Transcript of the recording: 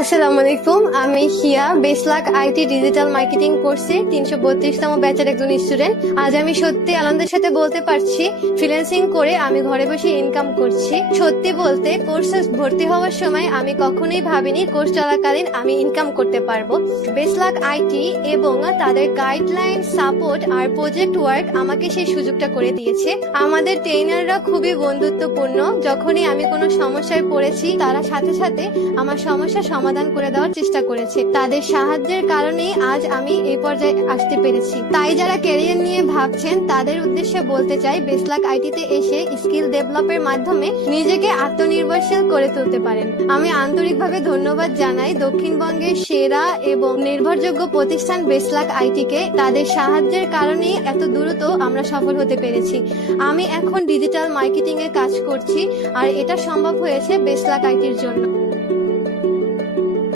আসসালামু আলাইকুম, আমি হিয়া বেসলাক আইটি ডিজিটাল মার্কেটিং কোর্সে ৩৩২তম ব্যাচের একজন স্টুডেন্ট। আজ আমি সত্যি আনন্দের সাথে বলতে পারছি ফ্রিল্যান্সিং করে আমি ঘরে বসে ইনকাম করছি। সত্যি বলতে কোর্সে ভর্তি হওয়ার সময় আমি কখনোই ভাবিনি কোর্স চলাকালীন আমি ইনকাম করতে পারবো। বেসলাক আইটি এবং তাদের গাইডলাইন, সাপোর্ট আর প্রজেক্ট ওয়ার্ক আমাকে সেই সুযোগটা করে দিয়েছে। আমাদের ট্রেনাররা খুবই বন্ধুত্বপূর্ণ। যখনই আমি কোনো সমস্যায় পড়েছি তারা সাথে সাথে আমার সমস্যা সমাধান করে দেওয়ার চেষ্টা করেছে। তাদের সাহায্যের কারণেই আজ আমি এই পর্যায়ে আসতে পেরেছি। তাই যারা ক্যারিয়ার নিয়ে ভাবছেন তাদের উদ্দেশ্যে বলতে চাই, বেসলাক আইটিতে এসে স্কিল ডেভেলপের মাধ্যমে নিজেকে আত্মনির্ভরশীল করে তুলতে পারেন। আমি আন্তরিকভাবে ধন্যবাদ জানাই দক্ষিণবঙ্গের সেরা এবং নির্ভরযোগ্য প্রতিষ্ঠান বেসলাক আইটিকে। তাদের সাহায্যের কারণেই এত দ্রুত আমরা সফল হতে পেরেছি। আমি এখন ডিজিটাল মার্কেটিং এ কাজ করছি আর এটা সম্ভব হয়েছে বেসলাক আইটির জন্য।